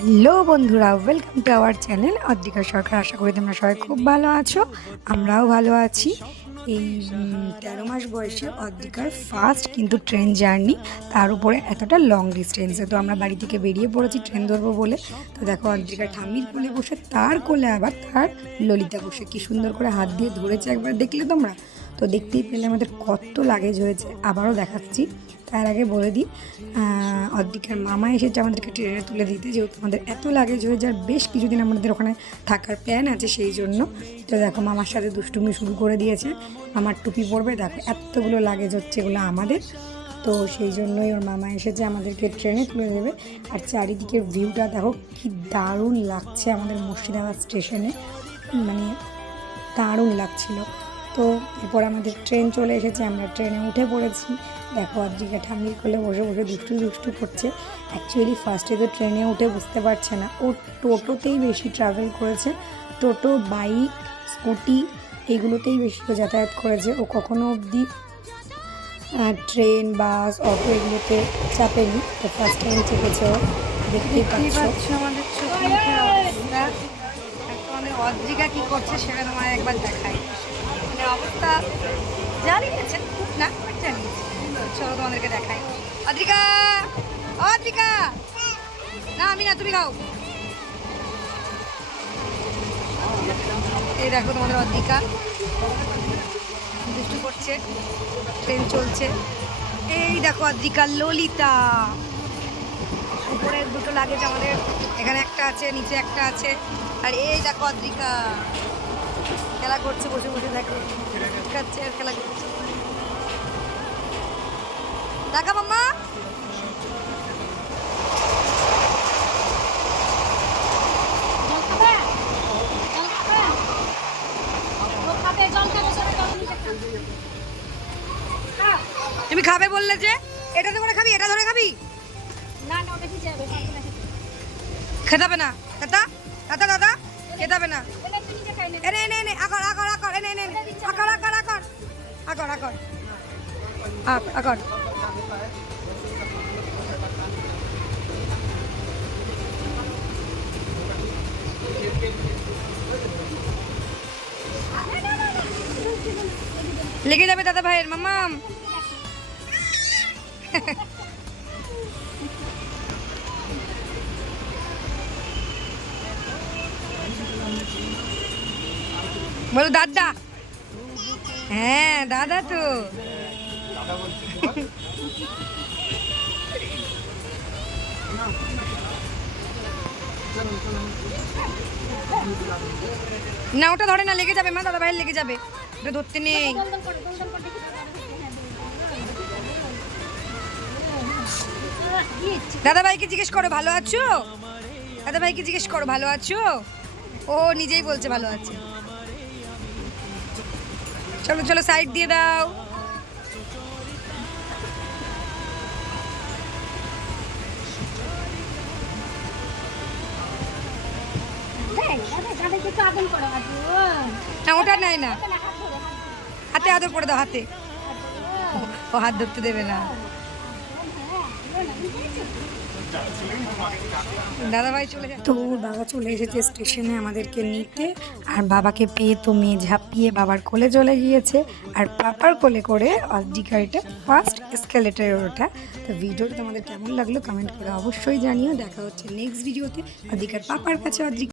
Hello বন্ধুরা welcome to our channel Adrika Sarkar. আশা করি তোমরা সবাই খুব ভালো আছো, আমরাও ভালো আছি। এই তেরো মাস বয়সে অদ্রিকার ফার্স্ট কিন্তু ট্রেন জার্নি তার উপরে এতটা লং ডিস্টেন্সে তো আমরা বাড়ি থেকে বেরিয়ে পড়েছি ট্রেন ধরবো বলে। তো দেখো অদ্রিকার ঠামির কোলে বসে, তার কোলে আবার তার ললিতা বসে। কি সুন্দর করে হাত দিয়ে ধরেছে একবার, দেখলে তোমরা? তো দেখতেই পেলে আমাদের কত লাগেজ হয়েছে। আবারও দেখাচ্ছি। তার আগে বলে দিই অদ্রিকার মামা এসেছে আমাদেরকে ট্রেনে তুলে দিতে, যেহেতু আমাদের এত লাগেজ হয়ে যার বেশ কিছুদিন আমাদের ওখানে থাকার প্ল্যান আছে সেই জন্য। তো দেখো, মামার সাথে দুষ্টুমি শুরু করে দিয়েছে। আমার টুপি পরবে, দেখো, এতগুলো লাগেজ হচ্ছে এগুলো আমাদের। তো সেই জন্যই ওর মামা এসেছে আমাদেরকে ট্রেনে তুলে দেবে। আর চারিদিকের ভিউটা দেখো, কি দারুণ লাগছে আমাদের মুর্শিদাবাদ স্টেশনে। মানে দারুণ লাগছিল। তো এরপর আমাদের ট্রেন চলে এসেছে আমরা ট্রেনে উঠে পড়েছি। দেখো আদ্রিকা ঠাম্মির কোলে বসে বসে দুষ্টু দুষ্টু করছে। অ্যাকচুয়ালি ফার্স্টে তো ট্রেনে উঠে বুঝতে পারছে না। ও টোটোতেই বেশি ট্রাভেল করেছে। টোটো বাইক স্কুটি এইগুলোতেই বেশি যাতায়াত করেছে। ও কখনো অবধি ট্রেন বাস অটো এগুলোতে চাপেনি। তো ফার্স্ট টাইম চেপেছে ও। দেখতেই পাচ্ছ। আমাদের অদ্রিকা কি করছে সেটা তোমায় একবার দেখাই। মানে অবস্থা জানিয়েছে না বাট চলো তোমাদেরকে দেখাই। অদ্রিকা অদ্রিকা! না, আমি না, তুমি খাও। এই দেখো তোমাদের অদ্রিকা। দুষ্টু করছে ট্রেন চলছে। এই দেখো অদ্রিকা, ললিতা। উপরে দুটো লাগেজ আমাদের, এখানে একটা আছে, নিচে একটা আছে। আর এই দেখো অদ্রিকা। খেলা করছে বসে বসে দেখো। খাচ্ছে আর খেলা করছে। দেখা মাম্মা। তুমি খাবে বললে যে এটা ধরে খাবি এটা ধরে খাবি? না না ওটা ভিজে যাবে খেতে হবে না। দাদা দাদা দাদা আকর আকর আকর লেগে যাবে দাদা ভাইয়ের মামাম বলো দাদা। হ্যাঁ দাদা তো। না, ওটা ধরে না, লেগে যাবে মা, দাদা ভাইয়ের লেগে যাবে। ওটা ধরতে নেই? দাদা ভাইকে জিজ্ঞেস করো, ভালো আছো? দাদা ভাইকে জিজ্ঞেস করো, ভালো আছো? ও নিজেই বলছে ভালো আছে। চলো চলো সাইড দিয়ে দাও। না ওটা নেয় না। হাত আদর করে দাও হাতে। ও হাত ধরতে দেবে না। দাদা ভাই চলে তো বাবা চলে এসেছে স্টেশনে আমাদেরকে নিতে। আর বাবাকে পেয়ে তো মেয়ে ঝাঁপিয়ে বাবার কোলে চলে গিয়েছে। আর পাপার কোলে করে অদ্রিকারিটা ফার্স্ট স্কেলেটারে ওঠা। তো ভিডিওটা তোমাদের কেমন লাগল কমেন্ট করে অবশ্যই জানিও। দেখা হচ্ছে নেক্সট ভিডিওতে অধিকার পাপার কাছে অদ্রিকা